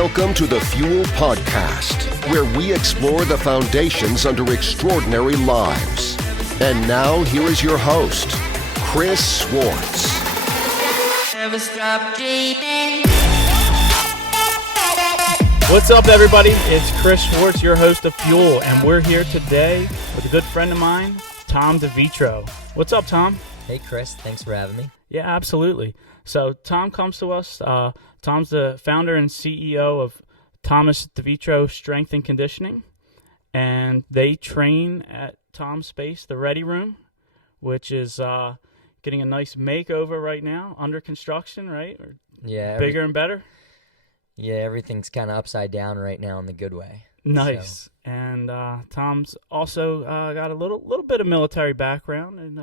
Welcome to the Fuel Podcast, where we explore the foundations under extraordinary lives. And now, here is your host, Chris Swartz. What's up, everybody? It's Chris Swartz, your host of Fuel, and we're here today with a good friend of mine, Tom DiVietro. What's up, Tom? Hey, Chris. Thanks for having me. Yeah, absolutely. So Tom comes to us. Tom's the founder and CEO of Thomas DiVietro Strength and Conditioning, and they train at Tom's space, the Ready Room, which is getting a nice makeover right now, under construction, right? Yeah. Bigger and better? Yeah, everything's kind of upside down right now in the good way. Nice. So. And Tom's also got a little bit of military background in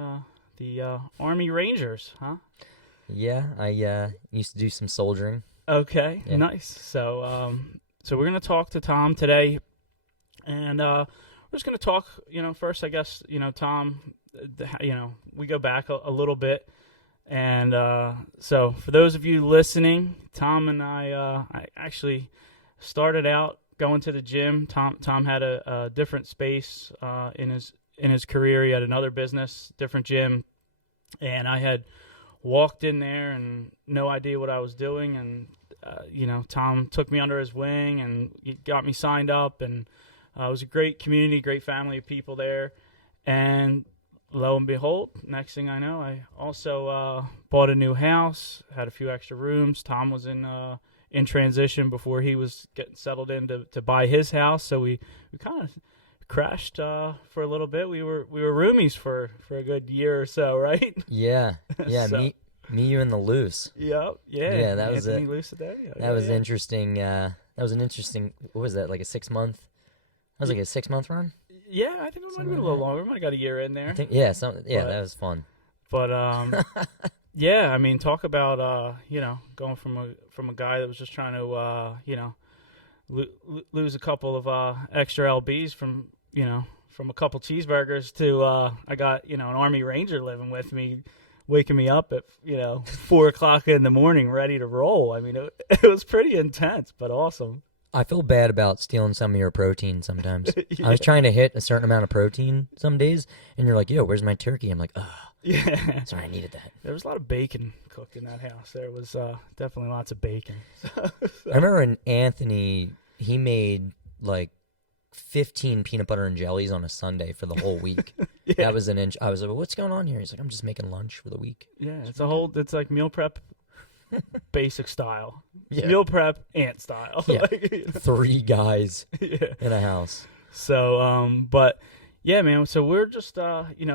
the Army Rangers, huh? Yeah, I used to do some soldiering. Okay, yeah. Nice. So we're going to talk to Tom today, and we're just going to talk, first, I guess, Tom, we go back a little bit, and so for those of you listening, Tom and I actually started out going to the gym. Tom had a different space in his career. He had another business, different gym, and I had walked in there and no idea what I was doing, and Tom took me under his wing and he got me signed up, and it was a great community, great family of people there. And lo and behold, next thing I know, I also bought a new house, had a few extra rooms. Tom was in transition before he was getting settled in to buy his house, so we kind of crashed for a little bit. We were roomies for a good year or so, right? Yeah. So. Me, you, and the Loose. Yep. Yeah. Yeah, that was Anthony it. Loose today. That was interesting. That was an interesting. What was that? Like a 6 month? That was like a 6 month run. Yeah, I think it might have been a little longer. We might have got a year in there. That was fun. But yeah, I mean, talk about going from a guy that was just trying to lose a couple of extra lbs from a couple cheeseburgers to I got an Army Ranger living with me, waking me up at 4 o'clock in the morning, ready to roll. I mean, it was pretty intense, but awesome. I feel bad about stealing some of your protein sometimes. Yeah. I was trying to hit a certain amount of protein some days, and you're like, yo, where's my turkey? I'm like, ugh. Yeah. Sorry, I needed that. There was a lot of bacon cooked in that house. There was definitely lots of bacon. I remember when Anthony, he made like 15 peanut butter and jellies on a Sunday for the whole week. Yeah. That was an inch. I was like, well, what's going on here? He's like, I'm just making lunch for the week. Yeah, it's like meal prep basic style. Yeah. Meal prep ant style. Yeah. Like, 3 guys yeah. in a house. So, but yeah, man. So we're just,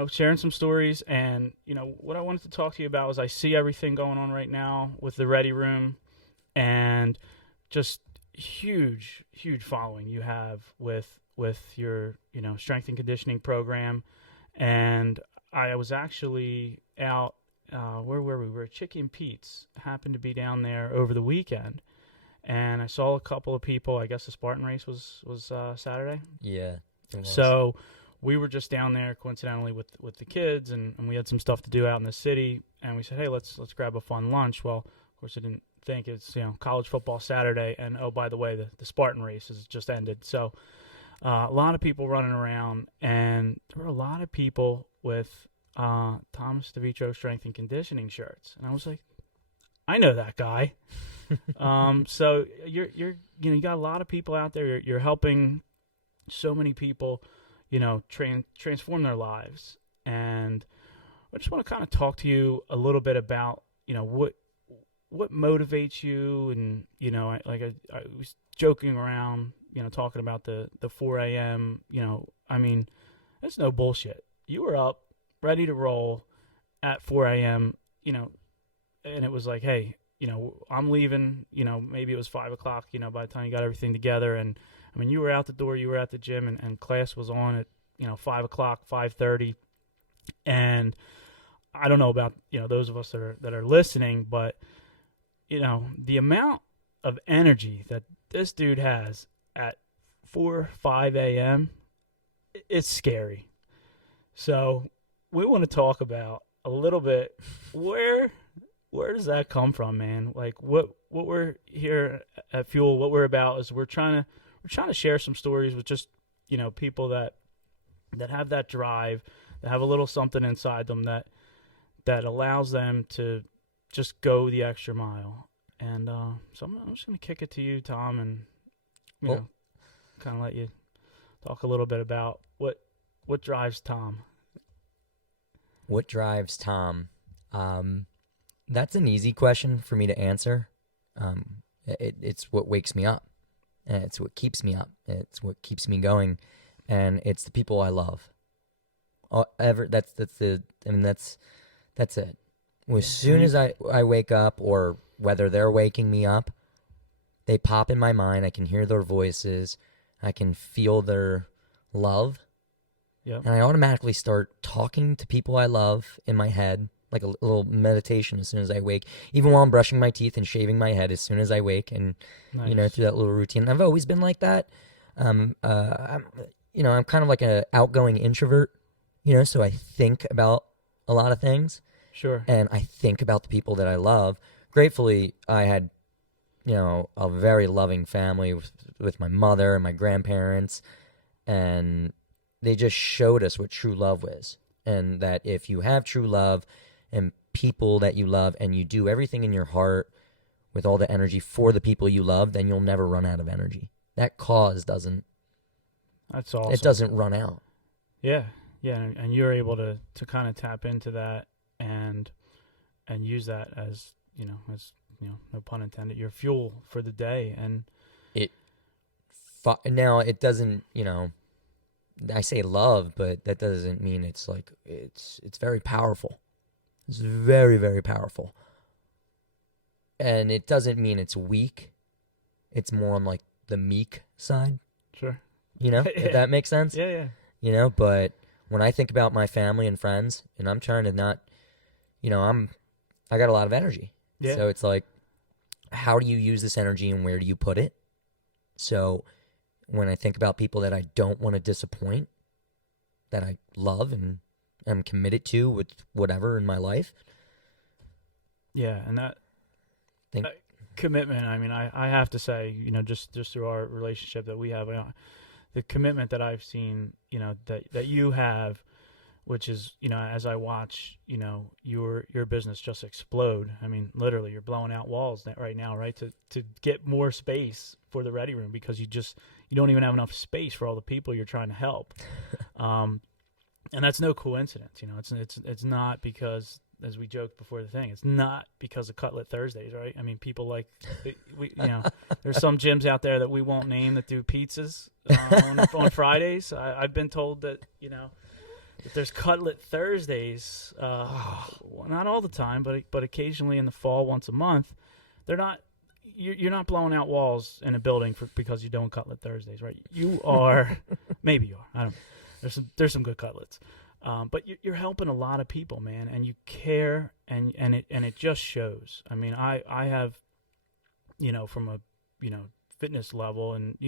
sharing some stories, and what I wanted to talk to you about is I see everything going on right now with the Ready Room, and just huge following you have with your strength and conditioning program. And I was actually out. Where were we? We were at Chicken Pete's. Happened to be down there over the weekend, and I saw a couple of people. I guess the Spartan race was Saturday. Yeah. So we were just down there coincidentally with the kids, and we had some stuff to do out in the city. And we said, hey, let's grab a fun lunch. Well, of course, I didn't think it's college football Saturday, and oh, by the way, the Spartan race has just ended. So a lot of people running around, and there were a lot of people with Thomas DiVietro Strength and Conditioning shirts, and I was like, I know that guy. So you got a lot of people out there. You're helping so many people, transform their lives, and I just want to kind of talk to you a little bit about what motivates you, and I was joking around, talking about the 4 a.m. I mean, it's no bullshit. You were up, ready to roll at 4 a.m., and it was like, hey, I'm leaving, maybe it was 5 o'clock, by the time you got everything together. And I mean, you were out the door, you were at the gym, and class was on at, 5 o'clock, 5:30. And I don't know about, those of us that are listening, but, the amount of energy that this dude has at 5 a.m., it's scary. So we want to talk about a little bit, where where does that come from, man? Like what we're here at Fuel, what we're about is we're trying to share some stories with just, people that have that drive, that have a little something inside them that allows them to just go the extra mile. And so I'm just going to kick it to you, Tom, and kind of let you talk a little bit about what drives Tom. What drives Tom? That's an easy question for me to answer. It's what wakes me up. And it's what keeps me up. It's what keeps me going, and it's the people I love. That's it. As soon as I wake up, or whether they're waking me up, they pop in my mind. I can hear their voices. I can feel their love. Yep. And I automatically start talking to people I love in my head, like a little meditation as soon as I wake. Even while I'm brushing my teeth and shaving my head, as soon as I wake, and nice. Through that little routine. I've always been like that. I'm kind of like an outgoing introvert, so I think about a lot of things. Sure. And I think about the people that I love. Gratefully, I had, a very loving family with my mother and my grandparents, and they just showed us what true love was. And that if you have true love and people that you love, and you do everything in your heart with all the energy for the people you love, then you'll never run out of energy. That cause doesn't. That's awesome. It doesn't run out. Yeah, and you're able to kind of tap into that and use that as no pun intended, your fuel for the day. And now it doesn't, I say love, but that doesn't mean it's like it's very powerful. It's very, very powerful. And it doesn't mean it's weak. It's more on like the meek side. Sure. If that makes sense. Yeah. But when I think about my family and friends, and I'm trying to not, I got a lot of energy. Yeah. So it's like, how do you use this energy and where do you put it? So when I think about people that I don't want to disappoint, that I love and am committed to with whatever in my life. Yeah, and that commitment, I have to say, just through our relationship that we have, the commitment that I've seen, that you have, which is, as I watch, your business just explode. Literally, you're blowing out walls right now, right? To get more space for the ready room, because you don't even have enough space for all the people you're trying to help. And that's no coincidence. It's not because, as we joked before the thing, it's not because of Cutlet Thursdays, right? People like, there's some gyms out there that we won't name that do pizzas on Fridays. I've been told that, if there's Cutlet Thursdays, not all the time, but occasionally in the fall, once a month, you're not blowing out walls in a building because you're doing Cutlet Thursdays, right? You are, maybe you are. I don't know. There's some good cutlets, but you're helping a lot of people, man, and you care, and it just shows. I have, from a fitness level, and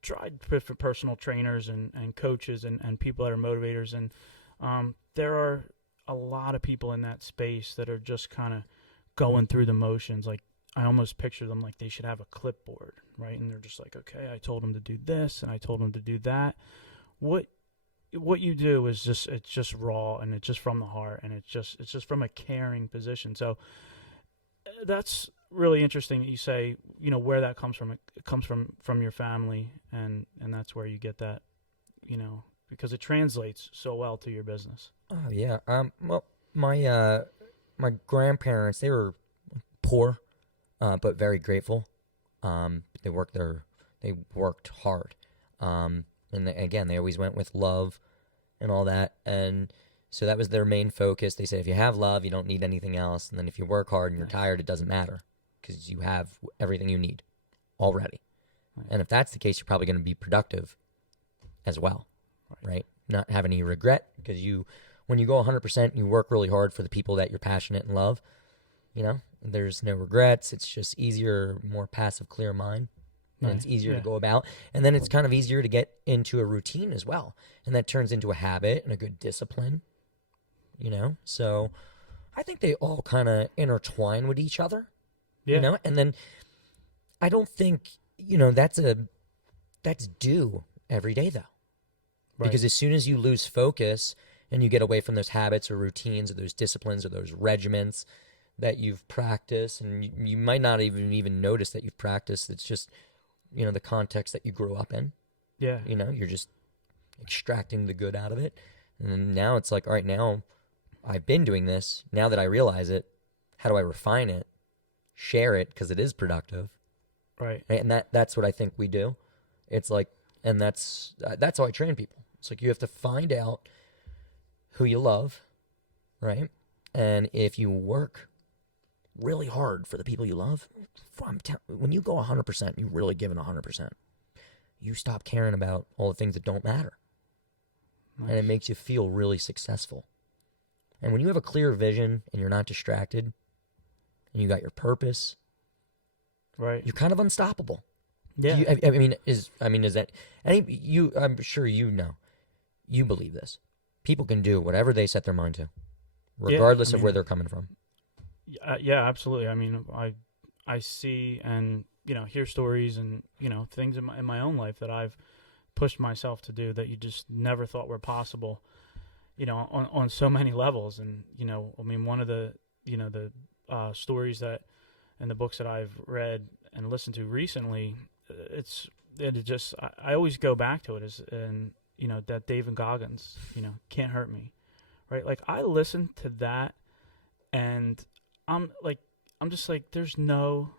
tried different personal trainers and coaches and people that are motivators, and there are a lot of people in that space that are just kind of going through the motions. Like, I almost picture them like they should have a clipboard, right? And they're just like, okay, I told them to do this, and I told them to do that. What you do is it's just raw, and it's just from the heart, and it's just from a caring position. So that's really interesting that you say, where that comes from. It comes from your family, and that's where you get that, because it translates so well to your business. Oh yeah. Well, my grandparents, they were poor, but very grateful. They worked hard. And again, they always went with love and all that. And so that was their main focus. They said, if you have love, you don't need anything else. And then if you work hard and you're tired, it doesn't matter, because you have everything you need already. Right. And if that's the case, you're probably going to be productive as well, right? Not have any regret, because when you go 100%, you work really hard for the people that you're passionate and love. There's no regrets. It's just easier, more passive, clear mind. And it's easier to go about. And then it's kind of easier to get into a routine as well. And that turns into a habit and a good discipline, So I think they all kind of intertwine with each other. Yeah. You know, and then I don't think, that's due every day though. Right. Because as soon as you lose focus and you get away from those habits or routines or those disciplines or those regiments that you've practiced, and you might not even notice that you've practiced, it's just, the context that you grew up in. Yeah. You're just extracting the good out of it. And now it's like, all right, now I've been doing this. Now that I realize it, how do I refine it, share it, because it is productive. Right. And that's what I think we do. It's like, and that's how I train people. It's like you have to find out who you love, right? And if you work really hard for the people you love, when you go 100%, you really give it 100%. You stop caring about all the things that don't matter. Nice. And it makes you feel really successful. And when you have a clear vision and you're not distracted, and you got your purpose, right, you're kind of unstoppable. Yeah. Is that I'm sure you believe this. People can do whatever they set their mind to, regardless of where they're coming from. Yeah, absolutely. I mean, I see and hear stories and things in my own life that I've pushed myself to do that you just never thought were possible. On so many levels, and one of the the stories that and the books that I've read and listened to recently, I always go back to it that David Goggins, Can't Hurt Me, right? Like I listened to that, and I'm just like, there's no,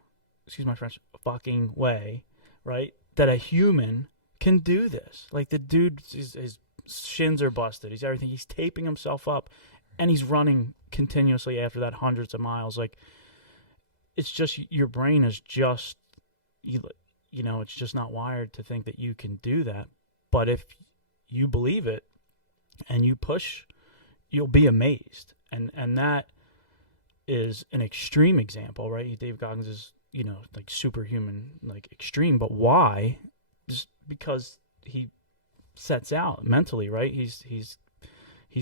excuse my French, fucking way, right, that a human can do this. Like the dude, his shins are busted. He's everything. He's taping himself up, and he's running continuously after that hundreds of miles. Like it's just your brain is just it's just not wired to think that you can do that. But if you believe it and you push, you'll be amazed. And that is an extreme example, right? Dave Goggins is, like superhuman, like extreme. But why? Just because he sets out mentally, right? He's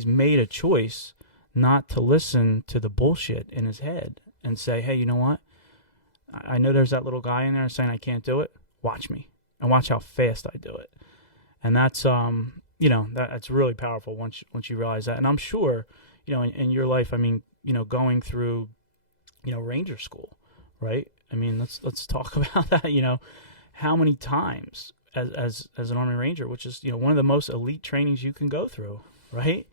made a choice not to listen to the bullshit in his head and say, hey, you know what? I know there's that little guy in there saying I can't do it. Watch me and watch how fast I do it. And that's that's really powerful once you realize that. And I'm sure, in your life, I mean, going through, Ranger school, right? I mean, let's talk about that. How many times as an Army Ranger, which is, one of the most elite trainings you can go through, right?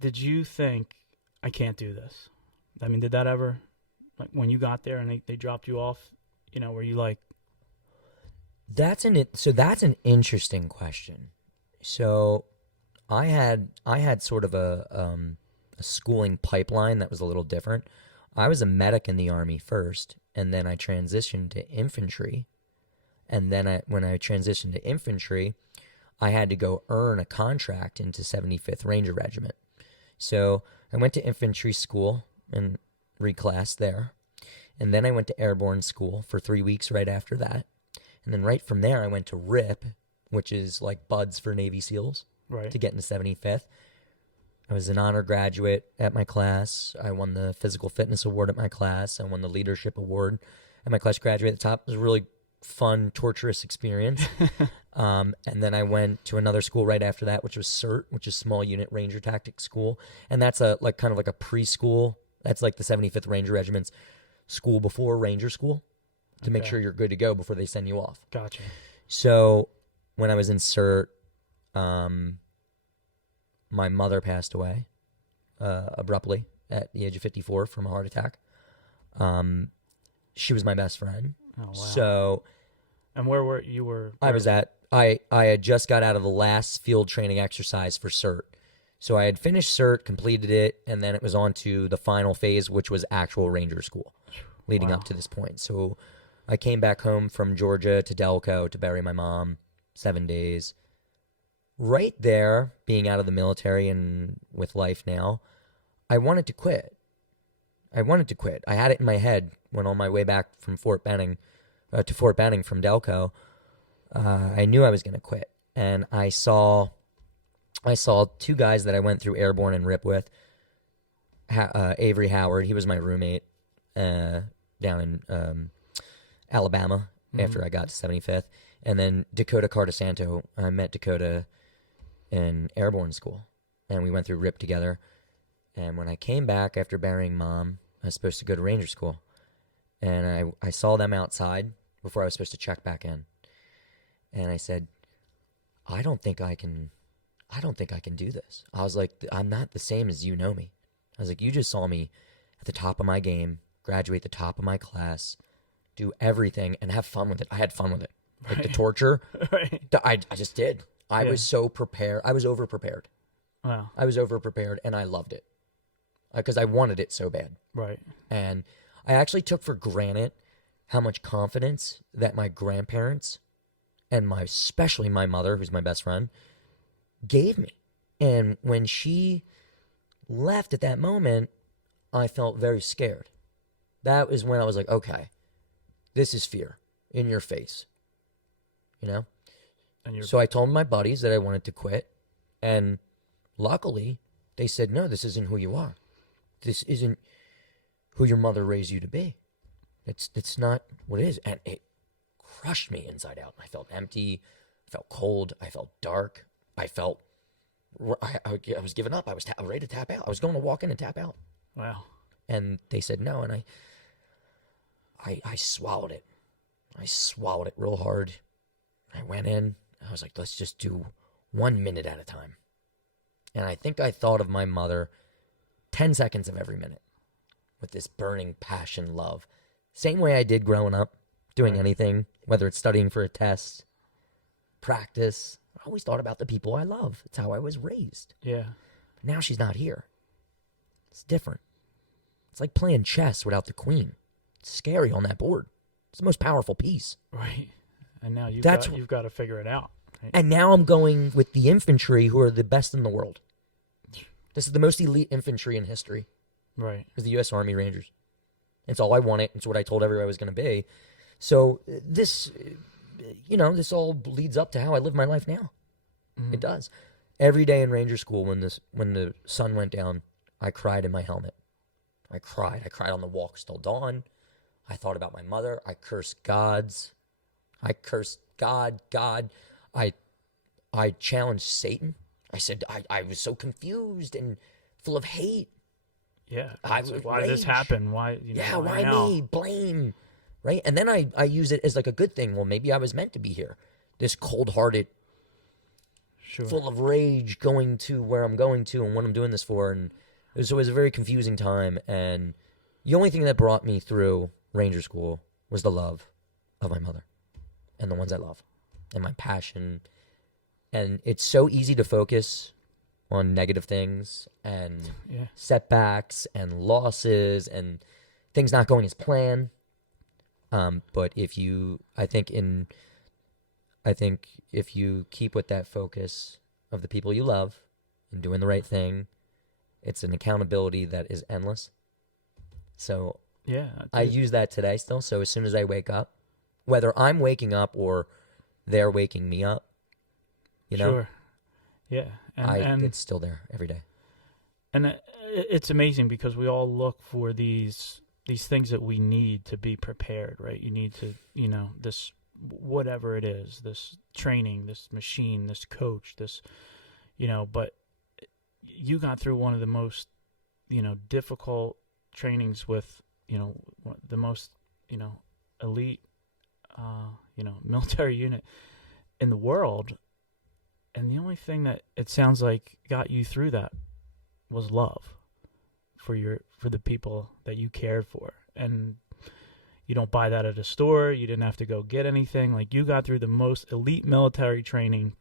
Did you think, I can't do this? I mean, did that ever, like when you got there and they dropped you off, were you like? That's an interesting question. So I had sort of a schooling pipeline that was a little different. I was a medic in the Army first, and then I transitioned to infantry. And then when I transitioned to infantry, I had to go earn a contract into 75th Ranger Regiment. So I went to infantry school and reclassed there. And then I went to airborne school for 3 weeks right after that. And then right from there, I went to RIP, which is like buds for Navy SEALs, right, to get into 75th. I was an honor graduate at my class. I won the physical fitness award at my class. I won the leadership award at my class, graduate at the top. It was a really fun, torturous experience. And then I went to another school right after that, which was CERT, which is Small Unit Ranger Tactics School. And that's kind of like a preschool. That's like the 75th Ranger Regiment's school before Ranger School to make sure you're good to go before they send you off. Gotcha. So when I was in CERT, my mother passed away abruptly at the age of 54 from a heart attack. She was my best friend. Oh, wow. So, and where were you? I had just got out of the last field training exercise for CERT. So I had finished CERT, completed it, and then it was on to the final phase, which was actual Ranger School leading up to this point. So I came back home from Georgia to Delco to bury my mom, 7 days. Right there, being out of the military and with life now, I wanted to quit. I had it in my head when on my way back from Fort Benning from Delco. I knew I was going to quit. And I saw two guys that I went through airborne and RIP with Avery Howard. He was my roommate down in Alabama after I got to 75th. And then Dakota Cardasanto. I met Dakota in airborne school, and we went through RIP together. And when I came back after burying Mom, I was supposed to go to Ranger School. And I saw them outside before I was supposed to check back in. And I said, I don't think I can do this. I was like, I'm not the same as you know me. I was like, you just saw me at the top of my game, graduate the top of my class, do everything, and have fun with it. I had fun with it. Like the torture, Right. I just did. I was so prepared. I was over-prepared. Wow. I was over-prepared, and I loved it. Because I wanted it so bad. Right. And I actually took for granted how much confidence that my grandparents and especially my mother, who's my best friend, gave me. And when she left at that moment, I felt very scared. That was when I was like, okay, this is fear in your face, you know? So I told my buddies that I wanted to quit, and luckily they said, no, this isn't who you are. This isn't who your mother raised you to be. It's not what it is. And it crushed me inside out. I felt empty. I felt cold. I felt dark. I felt I was giving up. I was ready to tap out. I was going to walk in and tap out. Wow. And they said no, and I swallowed it. I swallowed it real hard. I went in. I was like, let's just do 1 minute at a time. And I think I thought of my mother 10 seconds of every minute with this burning passion, love. Same way I did growing up, doing anything, whether it's studying for a test, practice. I always thought about the people I love. It's how I was raised. Yeah. But now she's not here. It's different. It's like playing chess without the queen. It's scary on that board. It's the most powerful piece. Right. And now you've got to figure it out. Right? And now I'm going with the infantry, who are the best in the world. This is the most elite infantry in history. Right. Is the U.S. Army Rangers. It's all I wanted. It's what I told everybody I was going to be. So this, this all leads up to how I live my life now. Mm-hmm. It does. Every day in Ranger School, when the sun went down, I cried in my helmet. I cried. I cried on the walks till dawn. I thought about my mother. I cursed gods. I cursed God. I challenged Satan. I said I was so confused and full of hate. Yeah. I was why did this happen? Why? Why me? Blame. Right? And then I use it as like a good thing. Well, maybe I was meant to be here. This cold-hearted, full of rage, going to where I'm going to and what I'm doing this for. And it was a very confusing time. And the only thing that brought me through Ranger School was the love of my mother and the ones I love and my passion. And it's so easy to focus on negative things and setbacks and losses and things not going as planned. But if you keep with that focus of the people you love and doing the right thing, it's an accountability that is endless. So I use that today still. So as soon as I wake up, whether I'm waking up or they're waking me up, Sure. Yeah. And it's still there every day. And it's amazing because we all look for these things that we need to be prepared, right? You need to, this, whatever it is, this training, this machine, this coach, this, but you got through one of the most, difficult trainings with, the most, elite, military unit in the world. And the only thing that it sounds like got you through that was love for the people that you cared for. And you don't buy that at a store. You didn't have to go get anything. Like, you got through the most elite military training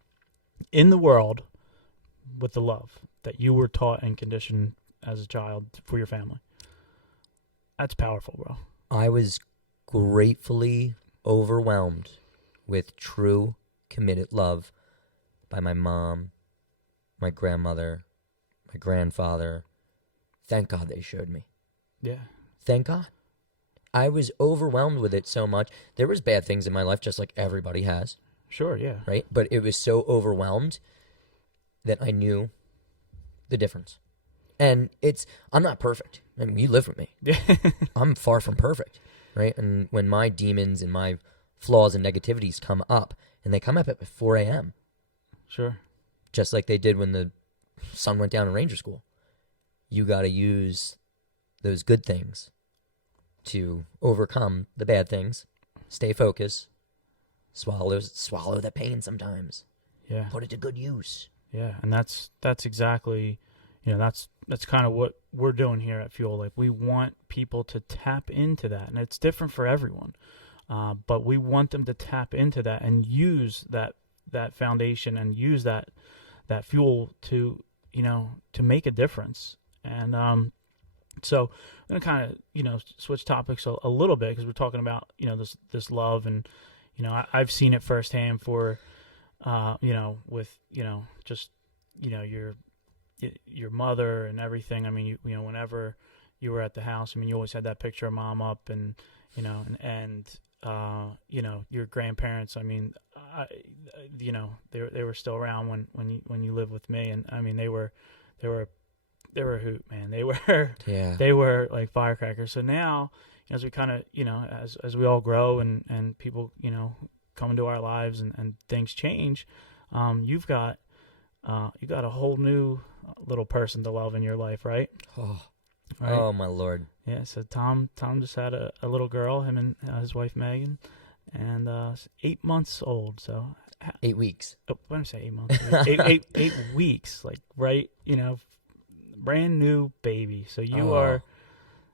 in the world with the love that you were taught and conditioned as a child for your family. That's powerful, bro. I was gratefully overwhelmed with true, committed love by my mom, my grandmother, my grandfather. Thank God they showed me. Yeah. Thank God. I was overwhelmed with it so much. There was bad things in my life, just like everybody has. Sure, yeah. Right? But it was so overwhelmed that I knew the difference. And I'm not perfect. I mean, you live with me. Yeah. I'm far from perfect, right? And when my demons and my flaws and negativities come up, and they come up at 4 a.m., Sure. just like they did when the sun went down in Ranger School, you got to use those good things to overcome the bad things. Stay focused. Swallow the pain sometimes. Yeah. Put it to good use. Yeah, and that's exactly, that's kind of what we're doing here at Fuel. Like, we want people to tap into that, and it's different for everyone. But we want them to tap into that and use that foundation and use that fuel to make a difference. And so I'm gonna kind of switch topics a little bit, because we're talking about this love, and I've seen it firsthand for with just your mother and everything. I mean, whenever you were at the house, I mean, you always had that picture of mom up, and your grandparents. I mean, they were still around when you lived with me, and I mean, they were a hoot, man. They were like firecrackers. So now, as we kind of as we all grow and people come into our lives and things change, you've got a whole new little person to love in your life, right? Right? Oh my Lord. Yeah, so Tom just had a little girl, him and his wife Megan, and 8 months old. So 8 weeks. Oh, what did I say? 8 months. 8 weeks. Like, right? Brand new baby. So you are,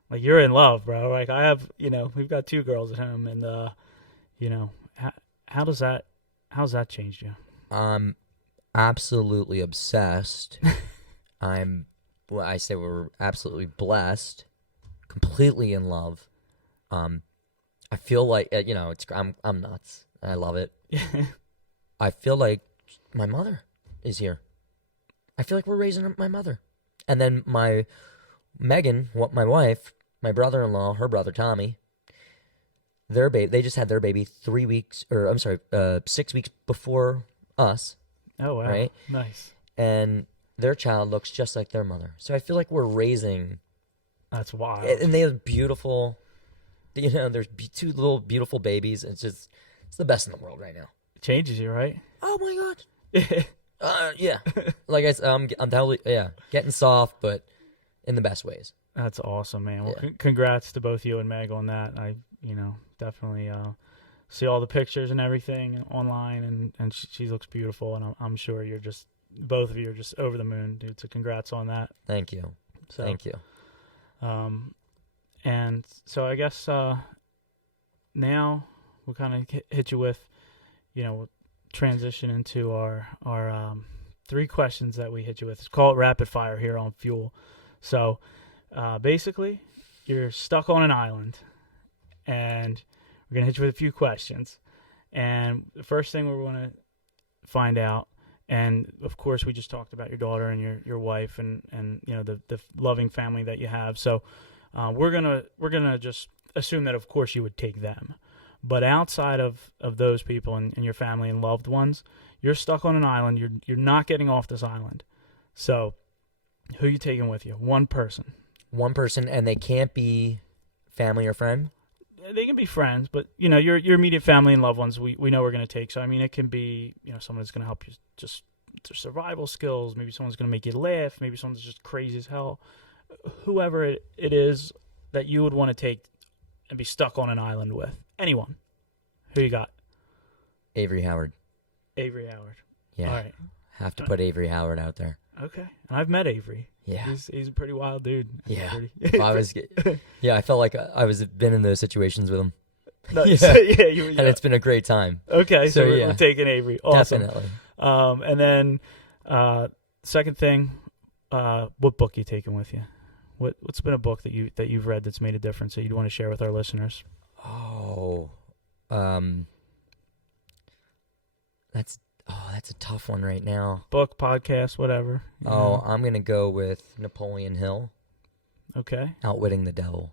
like, you're in love, bro. Like, I have, we've got 2 girls at home, and how's that changed you? I'm absolutely obsessed. I say we're absolutely blessed, completely in love. I feel like I'm nuts. I love it. I feel like my mother is here. I feel like we're raising my mother, and then my Megan, my wife, my brother-in-law, her brother Tommy. They just had their baby 3 weeks, 6 weeks before us. Oh wow! Right? Nice. And their child looks just like their mother. So I feel like we're raising. That's wild. And they have beautiful, there's 2 little beautiful babies. It's the best in the world right now. It changes you, right? Oh my God. Yeah. Like I said, I'm totally, getting soft, but in the best ways. That's awesome, man. Well, congrats to both you and Meg on that. I, definitely see all the pictures and everything online, and she looks beautiful, and I'm sure both of you are just over the moon, dude. So congrats on that. Thank you. So, Thank you. And so I guess now we'll kind of hit you with, transition into our 3 questions that we hit you with. It's called rapid fire here on Fuel. So basically, you're stuck on an island, and we're going to hit you with a few questions. And the first thing we're going to find out, and of course we just talked about your daughter and your wife and the loving family that you have. So we're gonna just assume that of course you would take them. But outside of those people and your family and loved ones, you're stuck on an island. You're not getting off this island. So who are you taking with you? One person. One person, and they can't be family or friend? They can be friends, but your immediate family and loved ones we know we're going to take. So I mean, it can be someone that's going to help you just their survival skills. Maybe someone's going to make you laugh. Maybe someone's just crazy as hell. Whoever it is that you would want to take and be stuck on an island with. Anyone. Who you got? Avery Howard. Avery Howard. Yeah. All right. Have to put Avery Howard out there. Okay. And I've met Avery. Yeah. He's a pretty wild dude. Yeah. I felt like been in those situations with him. Nice. Yeah. Yeah. And it's been a great time. Okay. So we're taking Avery. Awesome. Definitely. And then second thing, what book you taking with you? What's been a book that you've read that's made a difference that you'd want to share with our listeners? That's a tough one right now. Book, podcast, whatever. I'm gonna go with Napoleon Hill. Okay. Outwitting the Devil.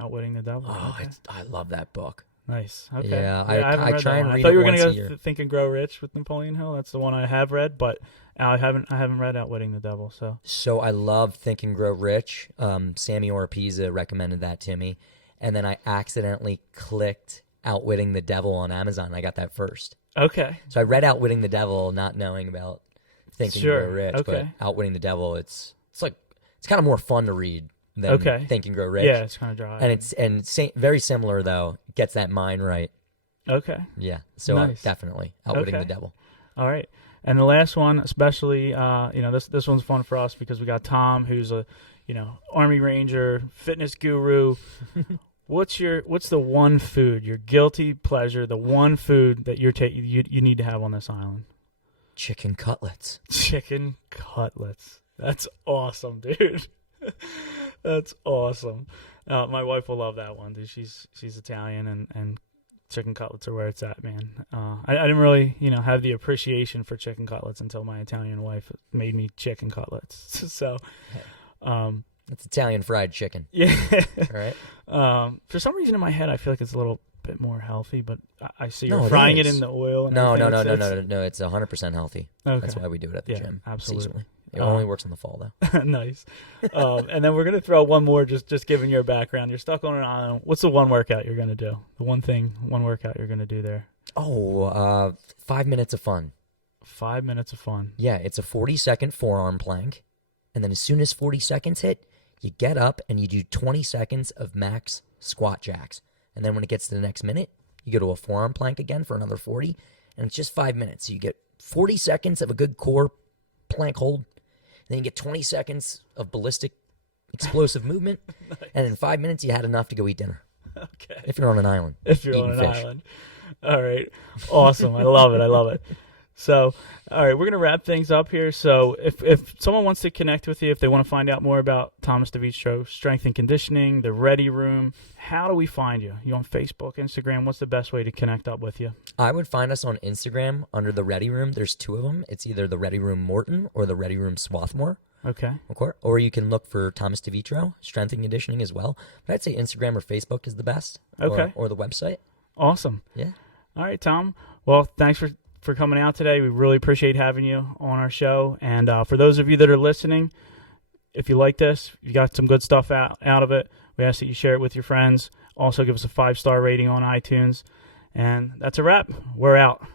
Outwitting the Devil. Oh, okay. I love that book. Nice. Okay. Yeah, I haven't read try that and one. read I thought it you were once gonna a go year. Think and Grow Rich with Napoleon Hill. That's the one I have read, but I haven't read Outwitting the Devil. So I love Think and Grow Rich. Sammy Oropesa recommended that to me, and then I accidentally clicked Outwitting the Devil on Amazon. And I got that first. Okay. So I read Outwitting the Devil, not knowing about Think and Grow Rich. Okay. But Outwitting the Devil, it's kind of more fun to read than Think and Grow Rich. Yeah, it's kind of dry. And very similar though. Gets that mind right. Okay. Yeah. So Nice. Definitely Outwitting Okay. the Devil. All right. And the last one, especially, this one's fun for us because we got Tom, who's a, Army Ranger, fitness guru. What's the one food, your guilty pleasure, the one food that you need to have on this island? Chicken cutlets. Chicken cutlets. That's awesome, dude. That's awesome. My wife will love that one, dude. She's Italian, and chicken cutlets are where it's at, man. I didn't really, have the appreciation for chicken cutlets until my Italian wife made me chicken cutlets. So, That's Italian fried chicken. yeah. Right? For some reason in my head, I feel like it's a little bit more healthy, but I see No, you're it frying it is. in the oil. And No. everything. No. It's 100% healthy. Okay. That's why we do it at the Yeah, gym. absolutely. Seasonally. It only works in the fall though. Nice. And then we're gonna throw one more, just given your background. You're stuck on an island. What's the one workout you're gonna do? The one workout you're gonna do there? 5 minutes of fun. 5 minutes of fun. Yeah, it's a 40-second forearm plank. And then as soon as 40 seconds hit, you get up and you do 20 seconds of max squat jacks. And then when it gets to the next minute, you go to a forearm plank again for another 40. And it's just 5 minutes. So you get 40 seconds of a good core plank hold. Then you get 20 seconds of ballistic explosive movement. Nice. And in 5 minutes, you had enough to go eat dinner. Okay. If you're on an island. If you're eating on an fish. island. All right. Awesome. I love it. So, all right, we're going to wrap things up here. So if someone wants to connect with you, if they want to find out more about Thomas DiVietro, strength and conditioning, the Ready Room, how do we find you? You on Facebook, Instagram? What's the best way to connect up with you? I would find us on Instagram under the Ready Room. There's two of them. It's either the Ready Room Morton or the Ready Room Swartz. Okay. Or you can look for Thomas DiVietro, strength and conditioning as well. But I'd say Instagram or Facebook is the best. Okay. Or the website. Awesome. Yeah. All right, Tom. Well, thanks for coming out today. We really appreciate having you on our show. And for those of you that are listening, if you like this, you got some good stuff out of it, we ask that you share it with your friends. Also, give us a 5-star rating on iTunes. And that's a wrap. We're out.